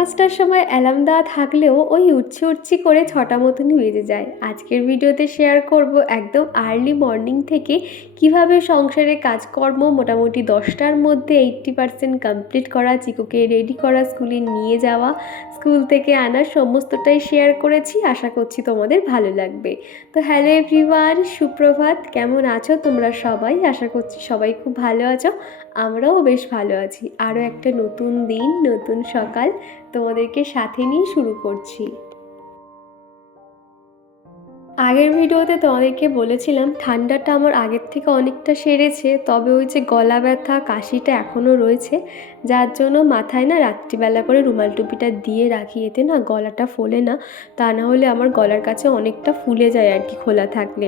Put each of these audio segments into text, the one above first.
5:30টার সময় অ্যালার্ম দেওয়া থাকলেও ওই উঠছি করে 6টা মতনই বেজে যায়। আজকের ভিডিওতে শেয়ার করব একদম আর্লি মর্নিং থেকে কিভাবে সংসারে কাজকর্ম মোটামুটি 10টার মধ্যে 80% কমপ্লিট করা, চিকুকে রেডি করা, স্কুলে নিয়ে যাওয়া, স্কুল থেকে আনার সমস্তটাই শেয়ার করেছি। আশা করছি তোমাদের ভালো লাগবে। তো হ্যালো এভরিওয়ান, সুপ্রভাত। কেমন আছো তোমরা সবাই? আশা করছি সবাই খুব ভালো আছো। আমরাও বেশ ভালো আছি। আরও একটা নতুন দিন, নতুন সকাল তোমাদেরকে সাথে নিয়ে শুরু করছি। আগের ভিডিওতে তোমাদেরকে বলেছিলাম ঠান্ডাটা আমার আগের থেকে অনেকটা সেরেছে, তবে ওই যে গলা ব্যথা কাশিটা এখনও রয়েছে, যার জন্য মাথায় না রাত্রিবেলা করে রুমাল টুপিটা দিয়ে রাখি, এতে না গলাটা ফোলে না। তা না হলে আমার গলার কাছে অনেকটা ফুলে যায় আর কি খোলা থাকলে।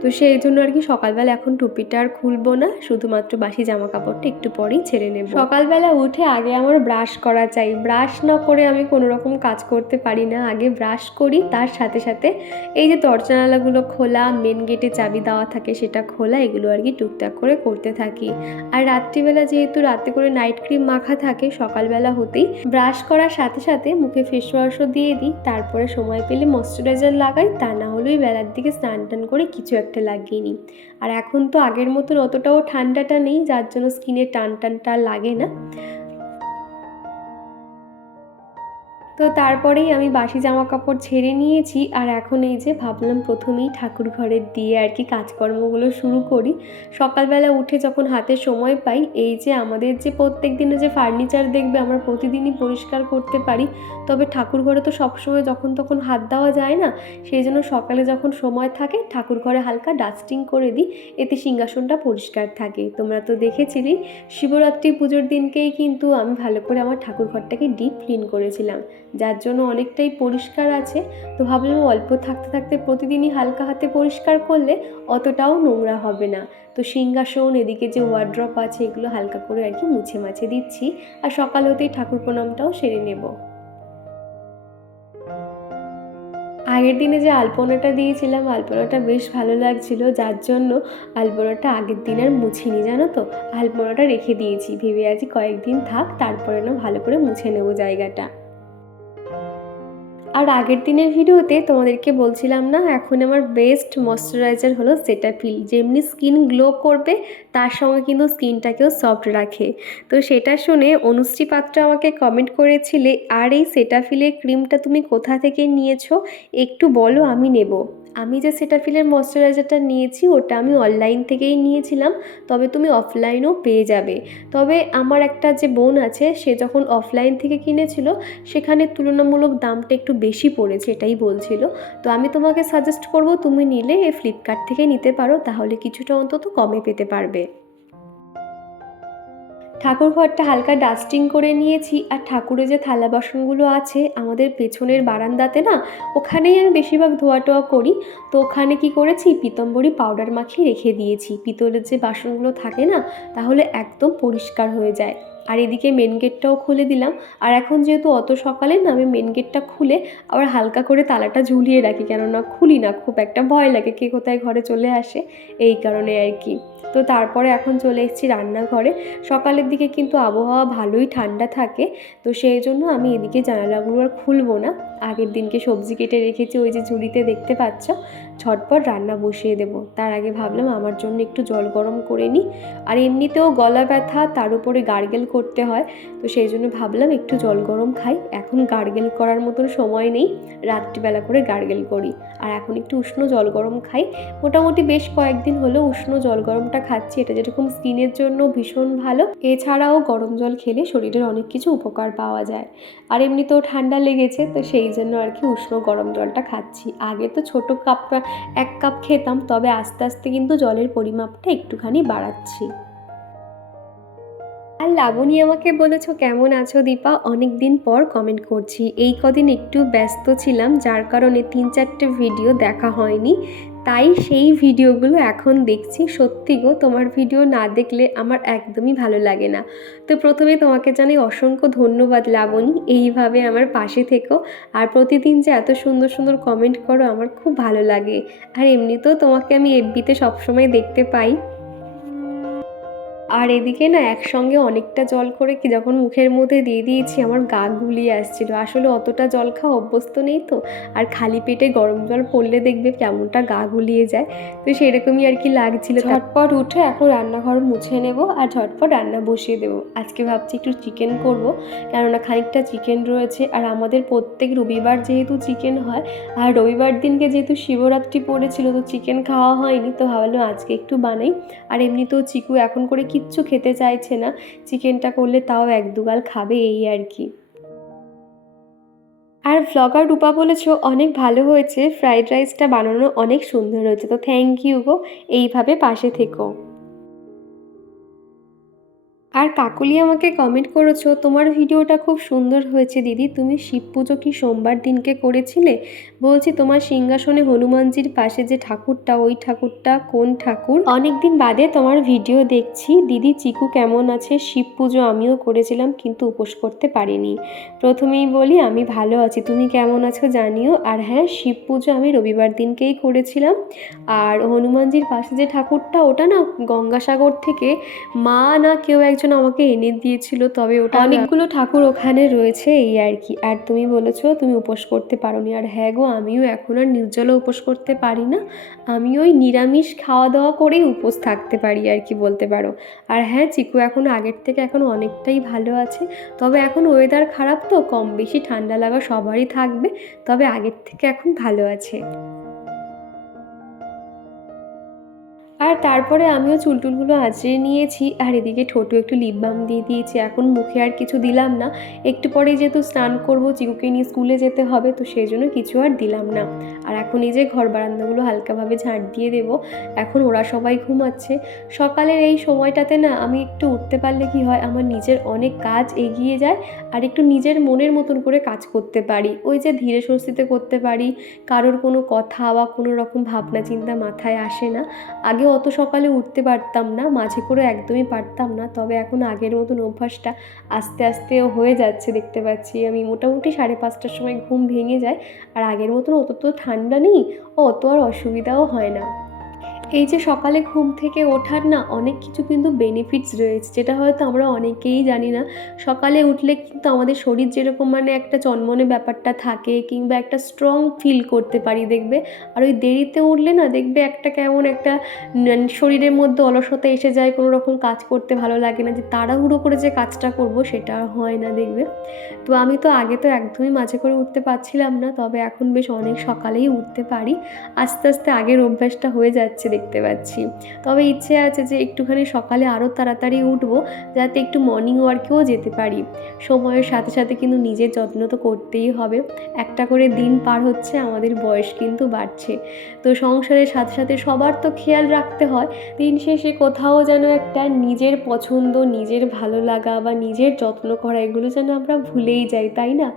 তো সেই জন্য আর কি সকালবেলা এখন টুপিটা আর খুলবো না, শুধুমাত্র বাসি জামা কাপড়টা একটু পরেই ছেড়ে নেব। সকালবেলা উঠে আগে আমার ব্রাশ করা চাই। ব্রাশ না করে আমি কোনো রকম কাজ করতে পারি না। আগে ব্রাশ করি, তার সাথে সাথে এই যে দরজানালাগুলো খোলা, মেন গেটে চাবি দেওয়া থাকে সেটা খোলা, এগুলো আর কি টুকটাক করে করতে থাকি। আর রাত্রিবেলা যেহেতু রাতে করে নাইট ক্রিম মাখা থাকে, সকালবেলা হতেই ব্রাশ করার সাথে সাথে মুখে ফেস ওয়াশও দিয়ে দিই। তারপরে সময় পেলে ময়শ্চারাইজার লাগাই, তা না হলেই বেলার দিকে স্নান টান করে কিছু একটা লাগিয়ে নিই। আর এখন তো আগের মতন অতটাও ঠান্ডাটা নেই, যার জন্য স্কিনে টানটা লাগে না। তো তারপরেই আমি বাসি জামা কাপড় ছেড়ে নিয়েছি। আর এখন এই যে ভাবলাম প্রথমেই ঠাকুর ঘরের দিয়ে আর কি কাজকর্মগুলো শুরু করি। সকালবেলা উঠে যখন হাতে সময় পাই, এই যে আমাদের যে প্রত্যেক দিনে যে ফার্নিচার দেখবে আমরা প্রতিদিনই পরিষ্কার করতে পারি, তবে ঠাকুর ঘরে তো সবসময় যখন তখন হাত দেওয়া যায় না। সেই জন্য সকালে যখন সময় থাকে ঠাকুর ঘরে হালকা ডাস্টিং করে দিই, এতে সিংহাসনটা পরিষ্কার থাকে। তোমরা তো দেখেছিলি শিবরাত্রি পুজোর দিনকেই কিন্তু আমি ভালো করে আমার ঠাকুর ঘরটাকে ডিপ ক্লিন করেছিলাম, যার জন্য অনেকটাই পরিষ্কার আছে। তো ভাবলাম অল্প থাকতে থাকতে প্রতিদিনই হালকা হাতে পরিষ্কার করলে অতটাও নোংরা হবে না। তো সিংহাসন, এদিকে যে ওয়ার্ড্রপ আছে, এগুলো হালকা করে আর কি মুছে মাছে দিচ্ছি। আর সকাল হতেই ঠাকুর প্রণামটাও সেরে নেব। আগের দিনে যে আলপনাটা দিয়েছিলাম, আলপনাটা বেশ ভালো লাগছিল, যার জন্য আলপনাটা আগের দিন আর মুছিনি, জানো তো। আলপনাটা রেখে দিয়েছি, ভেবে আছি কয়েকদিন থাক, তারপরে না ভালো করে মুছে নেব জায়গাটা। আর আগের দিনের ভিডিওতে তোমাদেরকে বলছিলাম না, এখন আমার বেস্ট ময়শ্চারাইজার হলো সেটাফিল। যেমনি স্কিন গ্লো করবে, তার সঙ্গে কিন্তু স্কিনটাকেও সফট রাখে। তো সেটা শুনে অনুশ্রী পাত্র আমাকে কমেন্ট করেছিলে, আর এই সেটাফিলের ক্রিমটা তুমি কোথা থেকে নিয়েছো একটু বলো, আমি নেব। আমি যে সেটাফিলের ময়শ্চারাইজারটা নিয়েছি ওটা আমি অনলাইন থেকেই নিয়েছিলাম, তবে তুমি অফলাইনেও পেয়ে যাবে। তবে আমার একটা যে বোন আছে, সে যখন অফলাইন থেকে কিনেছিল সেখানে তুলনামূলক দামটা একটু বেশি পড়েছে, এটাই বলছিল। তো আমি তোমাকে সাজেস্ট করব তুমি নিলে ফ্লিপকার্ট থেকে নিতে পারো, তাহলে কিছুটা অন্তত কমে পেতে পারবে। ঠাকুর ঘরটা হালকা ডাস্টিং করে নিয়েছি। আর ঠাকুরের যে থালা বাসনগুলো আছে আমাদের পেছনের বারান্দাতে না, ওখানেই আমি বেশিরভাগ ধোয়া টোয়া করি। তো ওখানে কি করেছি, পিতম্বরী পাউডার মাখিয়ে রেখে দিয়েছি। পিতলের যে বাসনগুলো থাকে না, তাহলে একদম পরিষ্কার হয়ে যায়। আর এদিকে মেন গেটটাও খুলে দিলাম। আর এখন যেহেতু অত সকালে না, আমি মেন গেটটা খুলে আবার হালকা করে তালাটা ঝুলিয়ে রাখি, কেননা খুলি না, খুব একটা ভয় লাগে কে কোথায় ঘরে চলে আসে, এই কারণে আর কি। তো তারপরে এখন চলে এসেছি রান্নাঘরে। সকালের দিকে কিন্তু আবহাওয়া ভালোই ঠান্ডা থাকে, তো সেই জন্য আমি এদিকে জানালাগুলো আর খুলবো না। আগের দিনকে সবজি কেটে রেখেছি, ওই যে ঝুড়িতে দেখতে পাচ্ছ। ঝটপট রান্না বসিয়ে দেব, তার আগে ভাবলাম আমার জন্য একটু জল গরম করে নিই। আর এমনিতেও গলা ব্যথা, তার উপরে গার্গেল করতে হয়, তো সেই জন্য ভাবলাম একটু জল গরম খাই। এখন গার্গেল করার মতন সময় নেই, রাত্রিবেলা করে গার্গেল করি। আর এখন একটু উষ্ণ জল গরম খাই। মোটামুটি বেশ কয়েকদিন হলো উষ্ণ জল গরমটা খাচ্ছি, এটা যেরকম স্কিনের জন্য ভীষণ ভালো, এছাড়াও গরম জল খেলে শরীরের অনেক কিছু উপকার পাওয়া যায়। আর এমনিতেও ঠান্ডা লেগেছে, তো সেই জন্য আর কি উষ্ণ গরম জলটা খাচ্ছি। আগে তো ছোটো কাপ 1 কাপ খেতাম, তবে আস্তে আস্তে কিন্তু জলের পরিমাপটা একটুখানি বাড়াচ্ছি। আর লাবণী আমাকে বলেছো কেমন আছো দীপা, অনেক দিন পর কমেন্ট করছি। এই কদিন একটু ব্যস্ত ছিলাম, যার কারণে 3-4টে ভিডিও দেখা হয়নি, তাই সেই ভিডিওগুলো এখন দেখছি। সত্যি গো, তোমার ভিডিও না দেখলে আমার একদমই ভালো লাগে না। তো প্রথমে তোমাকে জানাই অসংখ্য ধন্যবাদ লাবণী, এইভাবে আমার পাশে থেকো। আর প্রতিদিন যে এত সুন্দর সুন্দর কমেন্ট করো আমার খুব ভালো লাগে। আর এমনিতেও তোমাকে আমি এফবিতে সবসময় দেখতে পাই। আর এদিকে না একসঙ্গে অনেকটা জল করে কি যখন মুখের মধ্যে দিয়ে দিয়েছি আমার গা গুলিয়ে আসছিল। আসলে অতটা জল খাওয়া অভ্যস্ত নেই তো, আর খালি পেটে গরম জল পড়লে দেখবে কেমনটা গা গুলিয়ে যায়, তো সেরকমই আর কি লাগছিল। ঝটপট উঠে এখন রান্নাঘর মুছে নেব আর ঝটপট রান্না বসিয়ে দেবো। আজকে ভাবছি একটু চিকেন করব, কেননা খানিকটা চিকেন রয়েছে। আর আমাদের প্রত্যেক রবিবার যেহেতু চিকেন হয়, আর রবিবার দিনকে যেহেতু শিবরাত্রি পড়েছিল তো চিকেন খাওয়া হয়নি, তো ভাবলাম আজকে একটু বানাই। আর এমনিতেও চিকু এখন করে কিচ্ছু খেতে চাইছে না, চিকেনটা করলে তাও 1-2 গাল খাবে, এই আর কি। আর ভ্লগার রূপা বলেছো অনেক ভালো হয়েছে, ফ্রাইড রাইসটা বানানো অনেক সুন্দর হয়েছে, তো থ্যাংক ইউ গো, এইভাবে পাশে থেকো। আর কাকুলি আমাকে কমেন্ট করেছো তোমার ভিডিওটা খুব সুন্দর হয়েছে দিদি, তুমি শিব পুজো কি সোমবার দিনকে করেছিলে? বলছি তোমার সিংহাসনে হনুমানজির পাশে যে ঠাকুরটা, ওই ঠাকুরটা কোন ঠাকুর? অনেক দিন বাদে তোমার ভিডিও দেখছি দিদি। চিকু কেমন আছে? শিব পুজো আমিও করেছিলাম কিন্তু উপোস করতে পারিনি। প্রথমেই বলি আমি ভালো আছি, তুমি কেমন আছো জানিও। আর হ্যাঁ, শিব পুজো আমি রবিবার দিনকেই করেছিলাম। আর হনুমানজির পাশে যে ঠাকুরটা, ওটা না গঙ্গাসাগর থেকে মা না কেউ একজন আমাকে এনে দিয়েছিল, তবে ওটা অনেকগুলো ঠাকুর ওখানে রয়েছে, এই আর কি। আর তুমি বলেছো তুমি উপোস করতে পারোনি, আর হ্যাঁ গো, আমিও এখন আর নির্জলা উপোস করতে পারি না, আমি ওই নিরামিষ খাওয়া দাওয়া করেই উপোস থাকতে পারি আর কি বলতে পারো। আর হ্যাঁ, চিকু এখন আগের থেকে এখন অনেকটাই ভালো আছে, তবে এখন ওয়েদার খারাপ তো কম বেশি ঠান্ডা লাগা সবারই থাকবে, তবে আগের থেকে এখন ভালো আছে। আর তারপরে আমিও চুলটুলগুলো আঁচড়ে নিয়েছি, আর এদিকে ঠোঁটে একটু লিপ বাম দিয়ে দিয়েছি। এখন মুখে আর কিছু দিলাম না, একটু পরে যেহেতু স্নান করব, চিকুকে নিয়ে স্কুলে যেতে হবে, তো সেই জন্য কিছু আর দিলাম না। আর এখন এই যে ঘর বারান্দাগুলো হালকাভাবে ঝাঁট দিয়ে দেবো, এখন ওরা সবাই ঘুমাচ্ছে। সকালের এই সময়টাতে না আমি একটু উঠতে পারলে কি হয়, আমার নিজের অনেক কাজ এগিয়ে যায়, আর একটু নিজের মনের মতন করে কাজ করতে পারি, ওই যে ধীরে স্বস্তিতে করতে পারি, কারোর কোনো কথা বা কোনো রকম ভাবনা চিন্তা মাথায় আসে না। আগে অত সকালে উঠতে পারতাম না, মাঝে করে একদমই পারতাম না, তবে এখন আগের মতন অভ্যাসটা আস্তে আস্তে হয়ে যাচ্ছে দেখতে পাচ্ছি। আমি মোটামুটি 5:30টার সময় ঘুম ভেঙে যায়, আর আগের মতন অত তো ঠান্ডা নেই, অত আর অসুবিধাও হয় না। এই যে সকালে ঘুম থেকে ওঠার না অনেক কিছু কিন্তু বেনিফিটস রয়েছে, যেটা হয়তো আমরা অনেকেই জানি না। সকালে উঠলে কিন্তু আমাদের শরীর যেরকম মানে একটা চনমনে ব্যাপারটা থাকে, কিংবা একটা স্ট্রং ফিল করতে পারি দেখবে। আর ওই দেরিতে উঠলে না দেখবে একটা কেমন একটা শরীরের মধ্যে অলসতা এসে যায়, কোনো রকম কাজ করতে ভালো লাগে না, যে তাড়াহুড়ো করে যে কাজটা করব সেটা হয় না দেখবে। তো আমি তো আগে তো একদমই মাঝে করে উঠতে পারছিলাম না, তবে এখন বেশ অনেক সকালেই উঠতে পারি, আস্তে আস্তে আগের অভ্যাসটা হয়ে যাচ্ছে দেখতে পাচ্ছি। তবে ইচ্ছে আছে যে একটুখানি সকালে আরও তাড়াতাড়ি উঠবো, যাতে একটু মর্নিং ওয়ার্কেও যেতে পারি। সময়ের সাথে সাথে কিন্তু নিজের যত্ন তো করতেই হবে, একটা করে দিন পার হচ্ছে, আমাদের বয়স কিন্তু বাড়ছে, তো সংসারের সাথে সাথে সবার তো খেয়াল রাখতে হয়। দিন শেষে কোথাও যেন একটা নিজের পছন্দ, নিজের ভালো লাগা বা নিজের যত্ন করা, এগুলো যেন আমরা ভুলেই যাই, তাই না?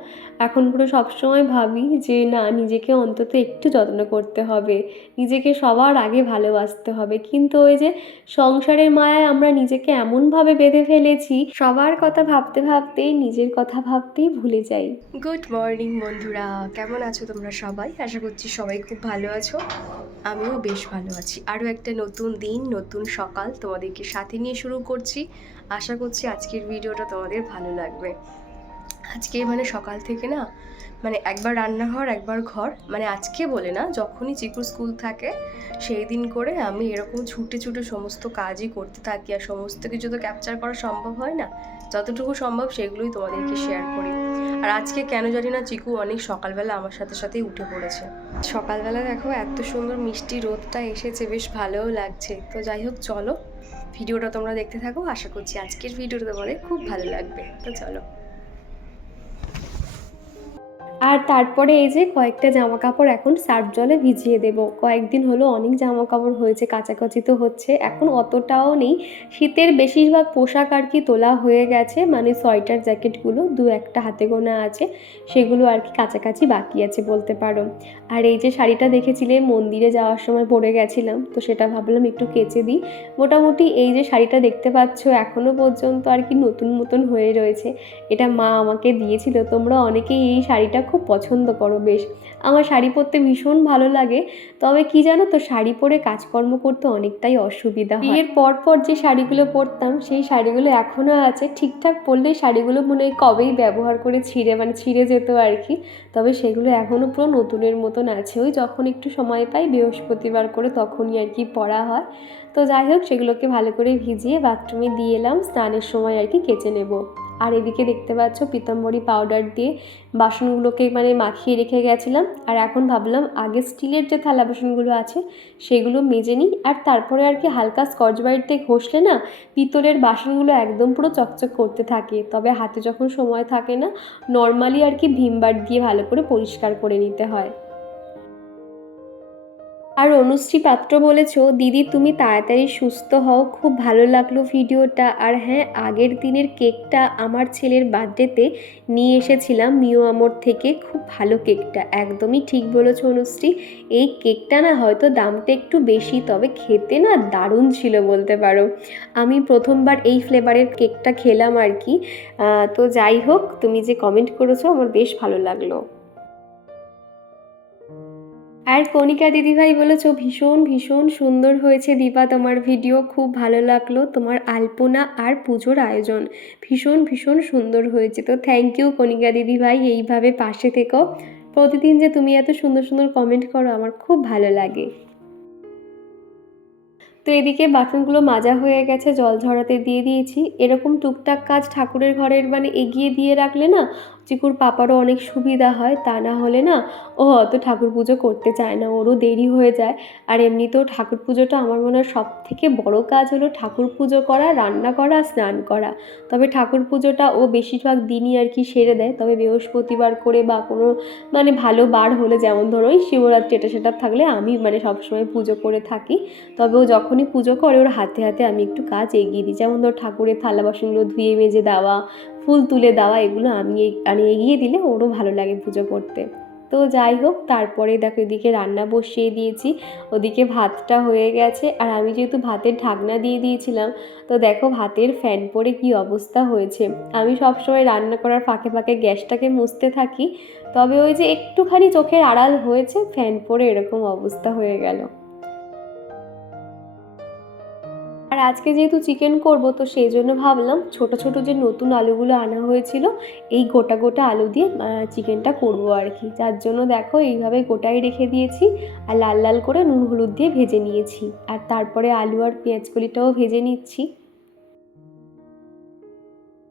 এখন পুরো সবসময় ভাবি যে না, নিজেকে অন্তত একটু যত্ন করতে হবে, নিজেকে সবার আগে ভালোবাসতে হবে, কিন্তু ওই যে সংসারের মায়ায় আমরা নিজেকে এমনভাবে বেঁধে ফেলেছি, সবার কথা ভাবতে ভাবতেই নিজের কথা ভাবতেই ভুলে যাই। গুড মর্নিং বন্ধুরা, কেমন আছো তোমরা সবাই? আশা করছি সবাই খুব ভালো আছো, আমিও বেশ ভালো আছি। আরও একটা নতুন দিন, নতুন সকাল তোমাদেরকে সাথে নিয়ে শুরু করছি। আশা করছি আজকের ভিডিওটা তোমাদের ভালো লাগবে। আজকে মানে সকাল থেকে না, মানে একবার রান্নাঘর একবার ঘর, মানে আজকে বলে না, যখনই চিকুর স্কুল থাকে সেই দিন করে আমি এরকম ছুটে ছুটে সমস্ত কাজই করতে থাকি। আর সমস্ত কিছু তো ক্যাপচার করা সম্ভব হয় না, যতটুকু সম্ভব সেগুলোই তোমাদেরকে শেয়ার করি। আর আজকে কেন জানি না চিকু অনেক সকালবেলা আমার সাথে সাথেই উঠে পড়েছে। সকালবেলা দেখো এত সুন্দর মিষ্টি রোদটা এসেছে, বেশ ভালোও লাগছে। তো যাই হোক, চলো ভিডিওটা তোমরা দেখতে থাকো, আশা করছি আজকের ভিডিওটা তোমাদের খুব ভালো লাগবে। তো চলো। আর তারপরে এই যে কয়েকটা জামা কাপড় এখন সার্ফ জলে ভিজিয়ে দেব। কয়েকদিন হলো অনেক জামা কাপড় হয়েছে, কাচাকাচি তো হচ্ছে, এখন অতটাও নেই। শীতের বেশিরভাগ পোশাক আর কি তোলা হয়ে গেছে, মানে সোয়েটার জ্যাকেটগুলো দু একটা হাতে গোনা আছে, সেগুলো আর কি কাছাকাছি বাকি আছে বলতে পারো। আর এই যে শাড়িটা দেখেছিলে মন্দিরে যাওয়ার সময় পরে গেছিলাম, তো সেটা ভাবলাম একটু কেচে দিই। মোটামুটি এই যে শাড়িটা দেখতে পাচ্ছ এখনও পর্যন্ত আর কি নতুন মতন হয়ে রয়েছে। এটা মা আমাকে দিয়েছিল। তোমরা অনেকেই এই শাড়িটা খুব পছন্দ করো বেশ। আমার শাড়ি পরতে ভীষণ ভালো লাগে, তবে কি জানো তো, শাড়ি পরে কাজকর্ম করতে অনেকটাই অসুবিধা হয়। বিয়ের পর পর যে শাড়িগুলো পরতাম সেই শাড়িগুলো এখনও আছে, ঠিকঠাক পরলেই শাড়িগুলো মনে হয় কবেই ব্যবহার করে ছিঁড়ে যেত আর কি। তবে সেগুলো এখনও পুরো নতুনের মতন আছে, ওই যখন একটু সময় পাই বৃহস্পতিবার করে তখনই আর কি পরা হয়। তো যাই হোক, সেগুলোকে ভালো করে ভিজিয়ে বাথরুমে দিয়ে এলাম, স্নানের সময় আর কি কেচে নেব। আর এদিকে দেখতে পাচ্ছ পিতাম্বরী পাউডার দিয়ে বাসনগুলোকে মানে মাখিয়ে রেখে গেছিলাম। আর এখন ভাবলাম আগে স্টিলের যে থালা বাসনগুলো আছে সেগুলো মেজে নিই, আর তারপরে আর কি হালকা স্কচ ব্রাইট দিয়ে ঘষলে না পিতলের বাসনগুলো একদম পুরো চকচক করতে থাকে। তবে হাতে যখন সময় থাকে না, নর্মালি আর কি ভিম বার দিয়ে ভালো করে পরিষ্কার করে নিতে হয়। আর অনুশ্রী পাত্র বলেছ, দিদি তুমি তাড়াতাড়ি সুস্থ হও, খুব ভালো লাগলো ভিডিওটা। আর হ্যাঁ, আগের দিনের কেকটা আমার ছেলের বার্থডেতে নিয়ে এসেছিলাম মিও আমর থেকে, খুব ভালো কেকটা, একদমই ঠিক বলেছো অনুশ্রী। এই কেকটা না হয়তো দামটা একটু বেশি, তবে খেতে না দারুণ ছিল বলতে পারো। আমি প্রথমবার এই ফ্লেভারের কেকটা খেলাম আর কি। তো যাই হোক, তুমি যে কমেন্ট করেছো আমার বেশ ভালো লাগলো। আর কণিকা দিদিভাই বলেছো ভীষণ ভীষণ সুন্দর হয়েছে দীপা তোমার ভিডিও, খুব ভালো লাগলো তোমার আলপনা আর পুজোর আয়োজন, ভীষণ ভীষণ সুন্দর হয়েছে। তো থ্যাংক ইউ কণিকা দিদিভাই, এইভাবে পাশে থেকো। প্রতিদিন যে তুমি এত সুন্দর সুন্দর কমেন্ট করো আমার খুব ভালো লাগে। তো এদিকে বাসনগুলো মাজা হয়ে গেছে, জল ঝরাতে দিয়ে দিয়েছি। এরকম টুকটাক কাজ ঠাকুরের ঘরের মানে এগিয়ে দিয়ে রাখলে না চিকুর পাপারও অনেক সুবিধা হয়, তা না হলে না ও অত ঠাকুর পুজো করতে চায় না, ওরও দেরি হয়ে যায়। আর এমনিতেও ঠাকুর পুজোটা আমার মনে হয় সব থেকে বড় কাজ হলো ঠাকুর পুজো করা, রান্না করা, স্নান করা। তবে ঠাকুর পুজোটা ও বেশিরভাগ দিনই আর কি সেরে দেয়, তবে বৃহস্পতিবার করে বা কোনো মানে ভালো বার হলে, যেমন ধরো ওই শিবরাত্রি এটা সেটা থাকলে আমি মানে সবসময় পুজো করে থাকি। তবে ও যখনই পুজো করে ওর হাতে হাতে আমি একটু কাজ এগিয়ে দিই, যেমন ধর ঠাকুরের থালা বাসনগুলো ধুয়ে মেজে দেওয়া, ফুল তুলে দেওয়া, এগুলো আমি এগিয়ে দিলে ওরও ভালো লাগে পুজো করতে। তো যাই হোক, তারপরে দেখো এদিকে রান্না বসিয়ে দিয়েছি, ওদিকে ভাতটা হয়ে গেছে। আর আমি যেহেতু ভাতের ঢাকনা দিয়ে দিয়েছিলাম, তো দেখো ভাতের ফ্যান পড়ে কি অবস্থা হয়েছে। আমি সবসময় রান্না করার ফাঁকে ফাঁকে গ্যাসটাকে মুছতে থাকি, তবে ওই যে একটুখানি চোখের আড়াল হয়েছে, ফ্যান পড়ে এরকম অবস্থা হয়ে গেল। আর আজকে যেহেতু চিকেন করব, তো সেই জন্য ভাবলাম ছোট ছোট যে নতুন আলুগুলো আনা হয়েছিল এই গোটা গোটা আলু দিয়ে চিকেনটা করব আর কি। যার জন্য দেখো এইভাবে গোটাই রেখে দিয়েছি, আর লাল লাল করে নুন হলুদ দিয়ে ভেজে নিয়েছি। আর তারপরে আলু আর পেঁয়াজ কলিটাও ভেজে নিচ্ছি।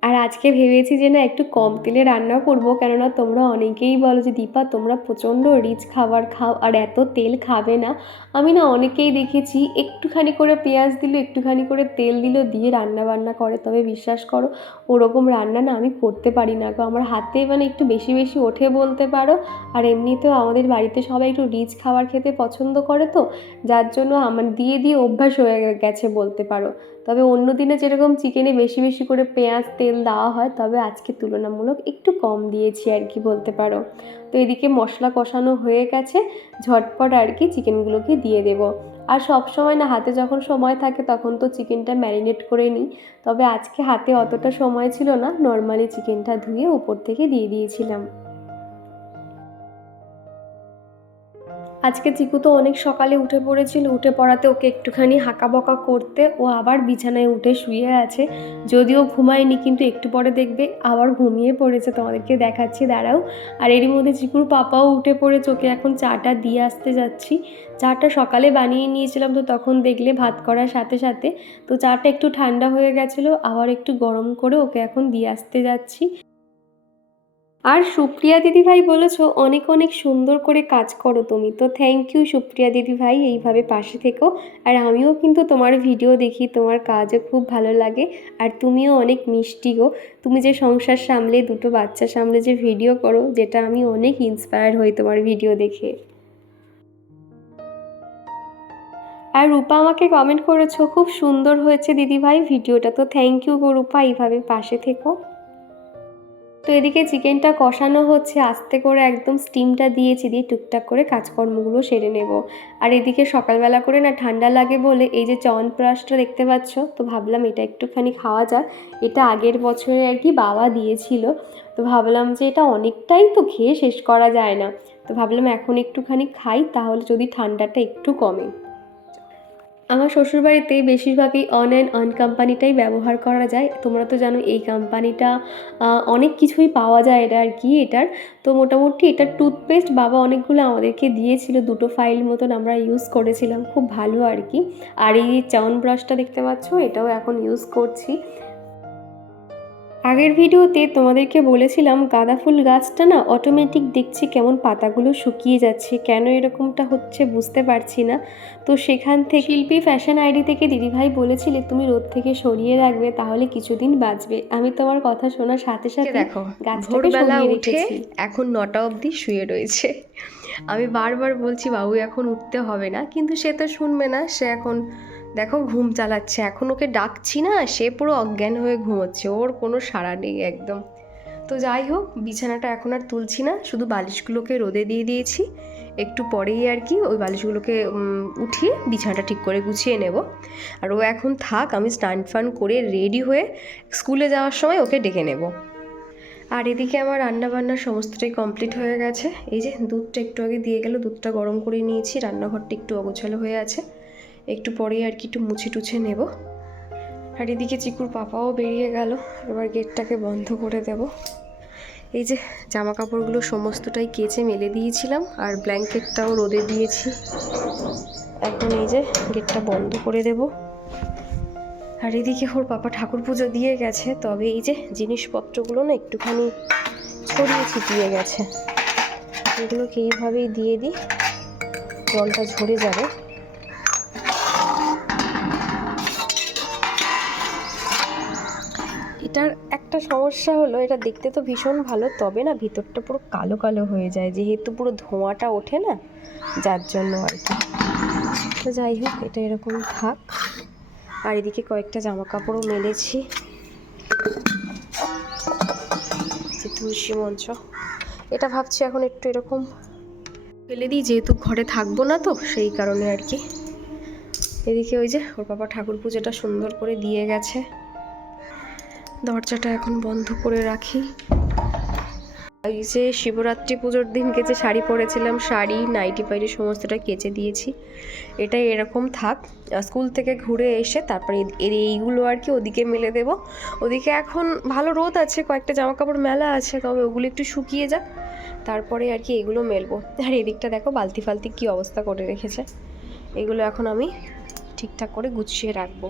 আর আজকে ভেবেছি যে না একটু কম তেলে রান্না করব, কেননা তোমরা অনেকেই বলো যে দীপা তোমরা প্রচণ্ড রিচ খাবার খাও আর এত তেল খাবে না। আমি না অনেকেই দেখেছি একটুখানি করে পেঁয়াজ দিল, একটুখানি করে তেল দিল, দিয়ে রান্না বান্না করে, তবে বিশ্বাস করো ওরকম রান্না না আমি করতে পারি না গো, আমার হাতে মানে একটু বেশি বেশি ওঠে বলতে পারো। আর এমনিতেও আমাদের বাড়িতে সবাই একটু রিচ খাবার খেতে পছন্দ করে, তো যার জন্য আমার দিয়ে দিয়ে অভ্যাস হয়ে গেছে বলতে পারো। তবে অন্য দিনে যেরকম চিকেনে বেশি বেশি করে পেঁয়াজ তেল দেওয়া হয়, তবে আজকে তুলনামূলক একটু কম দিয়েছি আর কি বলতে পারো। তো এদিকে মশলা কষানো হয়ে গেছে, ঝটপট আর কি চিকেনগুলোকে দিয়ে দেবো। আর সব সময় না হাতে যখন সময় থাকে তখন তো চিকেনটা ম্যারিনেট করে নিই, তবে আজকে হাতে অতটা সময় ছিল না, নর্মালি চিকেনটা ধুয়ে উপর থেকে দিয়ে দিয়েছিলাম। আজকে চিকু তো অনেক সকালে উঠে পড়েছিল, উঠে পড়াতে ওকে একটুখানি হাঁকাবকা করতে ও আবার বিছানায় উঠে শুয়ে আছে, যদিও ঘুমায়নি, কিন্তু একটু পরে দেখবে আবার ঘুমিয়ে পড়েছে, তোমাদেরকে দেখাচ্ছি দাঁড়াও। আর এরই মধ্যে চিকুর পাপাও উঠে পড়েছে, ওকে এখন চাটা দিয়ে আসতে যাচ্ছি। চাটা সকালে বানিয়ে নিয়েছিলাম, তো তখন দেখলে ভাত করার সাথে সাথে, তো চাটা একটু ঠান্ডা হয়ে গেছিলো, আবার একটু গরম করে ওকে এখন দিয়ে আসতে যাচ্ছি। আর সুপ্রিয়া দিদিভাই বলেছো অনেক অনেক সুন্দর করে কাজ করো তুমি, তো থ্যাংক ইউ সুপ্রিয়া দিদিভাই, এইভাবে পাশে থেকো। আর আমিও কিন্তু তোমার ভিডিও দেখি, তোমার কাজও খুব ভালো লাগে, আর তুমিও অনেক মিষ্টি গো। তুমি যে সংসার সামলে দুটো বাচ্চা সামলে যে ভিডিও করো, যেটা আমি অনেক ইন্সপায়ার হই তোমার ভিডিও দেখে। আর রূপা আমাকে কমেন্ট করেছো খুব সুন্দর হয়েছে দিদিভাই ভিডিওটা, তো থ্যাংক ইউ গো রূপা, এইভাবে পাশে থেকো। তো এদিকে চিকেনটা কষানো হচ্ছে, আস্তে করে একদম স্টিমটা দিয়েছি, দিয়ে টুকটাক করে কাজকর্মগুলো সেরে নেব। আর এদিকে সকালবেলা করে না ঠান্ডা লাগে বলে এই যে চ্যবনপ্রাশটা দেখতে পাচ্ছ, তো ভাবলাম এটা একটুখানি খাওয়া যাক। এটা আগের বছরে আর কি বাবা দিয়েছিল, তো ভাবলাম যে এটা অনেকটাই তো খেয়ে শেষ করা যায় না, তো ভাবলাম এখন একটুখানি খাই, তাহলে যদি ঠান্ডাটা একটু কমে। আমার শ্বশুরবাড়িতে বেশিরভাগই অন অ্যান্ড অন কোম্পানিটাই ব্যবহার করা যায়। তোমরা তো জানো এই কোম্পানিটা অনেক কিছুই পাওয়া যায় এটা আর কি এটার। তো মোটামুটি এটার টুথপেস্ট বাবা অনেকগুলো আমাদেরকে দিয়েছিল, 2টো ফাইল মতন আমরা ইউজ করেছিলাম, খুব ভালো আর কি। আর এই চ্যবনপ্রাশটা দেখতে পাচ্ছ, এটাও এখন ইউজ করছি। আগের ভিডিওতে তোমাদেরকে বলেছিলাম গাঁদা ফুল গাছটা না অটোমেটিক দেখছি কেমন পাতাগুলো শুকিয়ে যাচ্ছে, কেন এরকমটা হচ্ছে বুঝতে পারছি না। তো সেখান থেকে শিল্পী ফ্যাশন আইডি থেকে দিদিভাই বলেছিলে তুমি রোদ থেকে সরিয়ে রাখবে, তাহলে কিছুদিন বাঁচবে। আমি তোমার কথা শোনার সাথে সাথে দেখো গাছটাকে ভোরবেলা সরিয়ে উঠে রেখেছি। এখন 9টা অবধি শুয়ে রয়েছে। আমি বারবার বলছি বাবু এখন উঠতে হবে না, কিন্তু সে তো শুনবে না। সে এখন দেখো ঘুম চালাচ্ছে, এখন ওকে ডাকছি না, সে পুরো অজ্ঞান হয়ে ঘুমোচ্ছে, ওর কোনো সাড়া নেই একদম। তো যাই হোক, বিছানাটা এখন আর তুলছি না, শুধু বালিশগুলোকে রোদে দিয়ে দিয়েছি। একটু পরেই আর কি ওই বালিশগুলোকে উঠিয়ে বিছানাটা ঠিক করে গুছিয়ে নেব। আর ও এখন থাক, আমি স্নান ফান করে রেডি হয়ে স্কুলে যাওয়ার সময় ওকে ডেকে নেব। আর এদিকে আমার রান্নাবান্না সমস্তটাই কমপ্লিট হয়ে গেছে। এই যে দুধটা একটু আগে দিয়ে গেল, দুধটা গরম করে নিয়েছি, রান্নাঘরটা একটু অগোছালো হয়ে আছে, একটু পরেই আর কি একটু মুছে টুছে নেব। আর এদিকে চিকুর পাপাও বেরিয়ে গেল, এবার গেটটাকে বন্ধ করে দেব। এই যে জামা কাপড়গুলো সমস্তটাই কেচে মেলে দিয়েছিলাম, আর ব্ল্যাঙ্কেটটাও রোদে দিয়েছি। এখন এই যে গেটটা বন্ধ করে দেব। আর এদিকে ওর পাপা ঠাকুর পুজো দিয়ে গেছে, তবে এই যে জিনিসপত্রগুলো না একটুখানি ছড়িয়ে ছিটিয়ে গেছে, এগুলোকে এইভাবেই দিয়ে দিই, জলটা ঝরে যাবে। এটার একটা সমস্যা হলো, এটা দেখতে তো ভীষণ ভালো, তবে না ভিতরটা পুরো কালো কালো হয়ে যায়, যেহেতু পুরো ধোঁয়াটা ওঠে না, যার জন্য আর কি। তো যাই হোক, এটা এরকম থাক। আর এদিকে কয়েকটা জামা কাপড়ও মেলেছি, যে তুলসী মঞ্চ, এটা ভাবছি এখন একটু এরকম ফেলে দিই, যেহেতু ঘরে থাকবো না তো সেই কারণে আর কি। এদিকে ওই যে ওর বাবা ঠাকুর পুজোটা সুন্দর করে দিয়ে গেছে, দরজাটা এখন বন্ধ করে রাখি। এই যে শিবরাত্রি পুজোর দিনকে যে শাড়ি পরেছিলাম, শাড়ি নাইটি ফাইটি সমস্তটা কেচে দিয়েছি, এটা এরকম থাক। স্কুল থেকে ঘুরে এসে তারপরে এইগুলো আর কি ওদিকে মেলে দেব। ওদিকে এখন ভালো রোদ আছে, কয়েকটা জামা কাপড় মেলা আছে, তবে ওগুলো একটু শুকিয়ে যাক, তারপরে আর কি এগুলো মেলবো। আর এদিকটা দেখো বালতি ফালতি কী অবস্থা করে রেখেছে, এগুলো এখন আমি ঠিকঠাক করে গুছিয়ে রাখবো।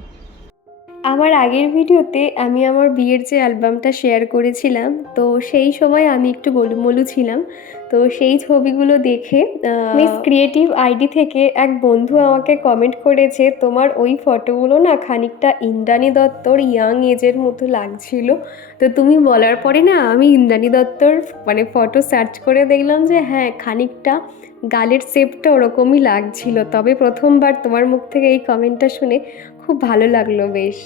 আমার আগের ভিডিওতে আমি আমার বিয়ের যে অ্যালবামটা শেয়ার করেছিলাম, তো সেই সময় আমি একটু গোলুমোলু ছিলাম, তো সেই ছবিগুলো দেখে মিস ক্রিয়েটিভ আইডি থেকে এক বন্ধু আমাকে কমেন্ট করেছে তোমার ওই ফটোগুলো না খানিকটা ইন্দ্রাণী দত্তর ইয়াং এজের মতো লাগছিল। তো তুমি বলার পরে না আমি ইন্দ্রাণী দত্তর মানে ফটো সার্চ করে দেখলাম যে হ্যাঁ খানিকটা গালের শেপটা ওরকমই লাগছিল। তবে প্রথমবার তোমার মুখ থেকে এই কমেন্টটা শুনে খুব ভালো লাগলো বেশ।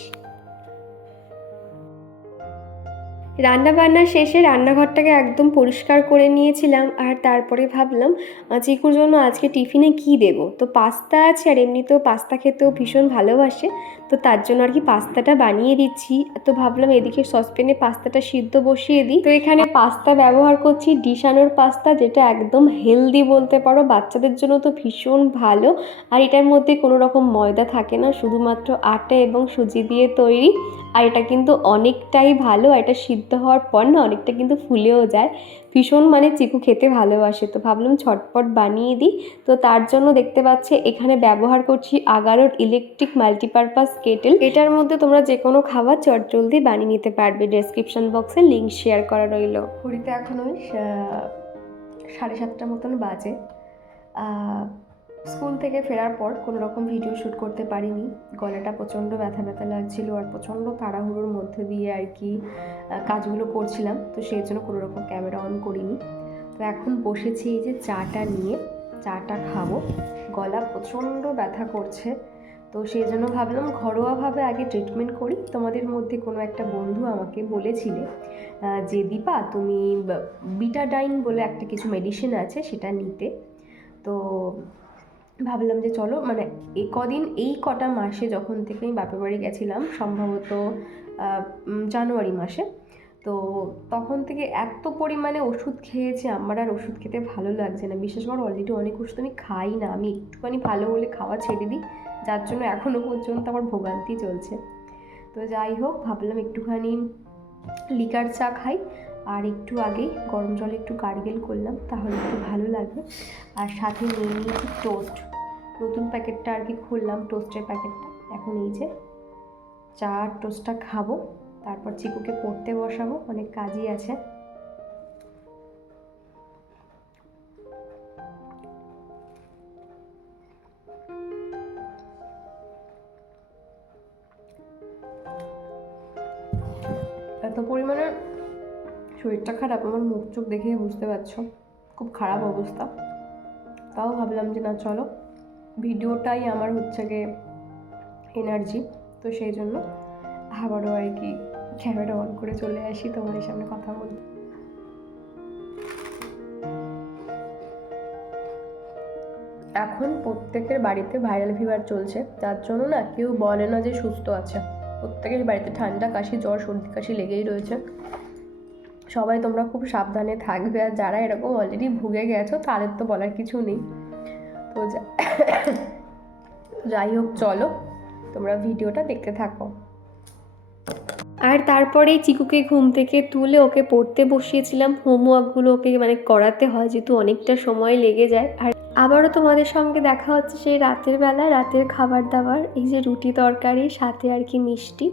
রান্নাবান্না শেষে রান্নাঘরটাকে একদম পরিষ্কার করে নিয়েছিলাম, আর তারপরে ভাবলাম চিকুর জন্য আজকে টিফিনে কি দেব। তো পাস্তা আছে, আর এমনিতেও পাস্তা খেতেও ভীষণ ভালোবাসে, তো তার জন্য আর কি পাস্তাটা বানিয়ে দিচ্ছি। তো ভাবলাম এদিকে সসপ্যানে পাস্তাটা সিদ্ধ বসিয়ে দিই। তো এখানে পাস্তা ব্যবহার করছি ডিশানোর পাস্তা, যেটা একদম হেলদি বলতে পারো, বাচ্চাদের জন্য তো ভীষণ ভালো। আর এটার মধ্যে কোনো রকম ময়দা থাকে না, শুধুমাত্র আটা এবং সুজি দিয়ে তৈরি। আর এটা কিন্তু অনেকটাই ভালো, এটা সিদ্ধ হওয়ার পর না অনেকটা কিন্তু ফুলেও যায়। ভীষণ মানে চিকু খেতে ভালোবাসে, তো ভাবলাম ঝটপট বানিয়ে দিই। তো তার জন্য দেখতে পাচ্ছে এখানে ব্যবহার করছি আগারোর ইলেকট্রিক মাল্টিপারপাস কেটেল। এটার মধ্যে তোমরা যে কোনো খাবার চটজলদি বানিয়ে নিতে পারবে। ডেসক্রিপশন বক্সে লিঙ্ক শেয়ার করা রইল। ঘড়িতে এখন ওই 7:30 মতন বাজে। স্কুল থেকে ফেরার পর কোনো রকম ভিডিও শ্যুট করতে পারিনি, গলাটা প্রচণ্ড ব্যথা ব্যথা লাগছিলো আর প্রচণ্ড তাড়াহুড়োর মধ্যে দিয়ে আর কি কাজগুলো করছিলাম, তো সেই জন্য কোনো রকম ক্যামেরা অন করিনি। তো এখন বসেছি এই যে চাটা নিয়ে, চাটা খাবো। গলা প্রচণ্ড ব্যথা করছে, তো সেই জন্য ভাবলাম ঘরোয়াভাবে আগে ট্রিটমেন্ট করি। তোমাদের মধ্যে কোনো একটা বন্ধু আমাকে বলেছিলে যে দীপা তুমি বিটাডাইন বলে একটা কিছু মেডিসিন আছে সেটা নিতে। তো ভাবলাম যে চলো, মানে এই কটা মাসে যখন থেকে আমি বাপের বাড়ি গেছিলাম, সম্ভবত জানুয়ারি মাসে, তো তখন থেকে এত পরিমাণে ওষুধ খেয়েছি আমার আর ওষুধ খেতে ভালো লাগছে না। বিশেষ করে অলরেডি অনেক ওষুধ আমি খাই না, আমি একটুখানি ভালো হলে খাওয়া ছেড়ে দিই, যার জন্য এখনও পর্যন্ত আমার ভোগান্তি চলছে। তো যাই হোক, ভাবলাম একটুখানি লিকার চা খাই, আর একটু আগে গরম জলে একটু গার্গেল করলাম, তাহলে একটু ভালো লাগবে। আর সাথে নিয়ে নিয়েছি টোস্ট, নতুন প্যাকেটটা আর কি খুললাম, টোস্টের প্যাকেটটা। এখন এই যে চা আর টোস্টটা খাবো, তারপর চিকুকে পড়তে বসাবো, অনেক কাজই আছে। এত পরিমাণে শরীরটা খারাপ, আমার মুখ চোখ দেখেই বুঝতে পারছো, খুব খারাপ অবস্থা। তাও ভাবলাম যে না চলো, ভিডিওটাই আমার হচ্ছে গিয়ে এনার্জি, তো সেই জন্য আবারও আর কি ক্যামেরা অন করে চলে আসি তোমাদের সামনে কথা বলতে। এখন প্রত্যেকের বাড়িতে ভাইরাল ফিভার চলছে, যার জন্য না কেউ বলে না যে সুস্থ আছে। প্রত্যেকের বাড়িতে ঠান্ডা কাশি জ্বর সর্দি কাশি লেগেই রয়েছে। সবাই তোমরা খুব সাবধানে থাকবে, আর যারা এরকম অলরেডি ভুগে গেছো তাদের তো বলার কিছু নেই। তো যাই হোক, চলো তোমরা ভিডিওটা দেখতে থাকো। আর তারপরেই চিকুকে ঘুম থেকে তুলে ওকে পড়তে বসিয়েছিলাম। হোমওয়ার্কগুলো ওকে মানে করাতে হয়, যেহেতু অনেকটা সময় লেগে যায়। আর আবারও তোমাদের সঙ্গে দেখা হচ্ছে সেই রাতের বেলা, রাতের খাবার দাবার, এই যে রুটি তরকারি সাথে আর কি মিষ্টি।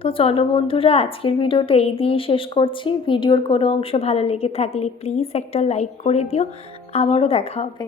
তো চলো বন্ধুরা, আজকের ভিডিওটা এই দিয়েই শেষ করছি। ভিডিওর কোনো অংশ ভালো লেগে থাকলে প্লিজ একটা লাইক করে দিও। আবারও দেখা হবে।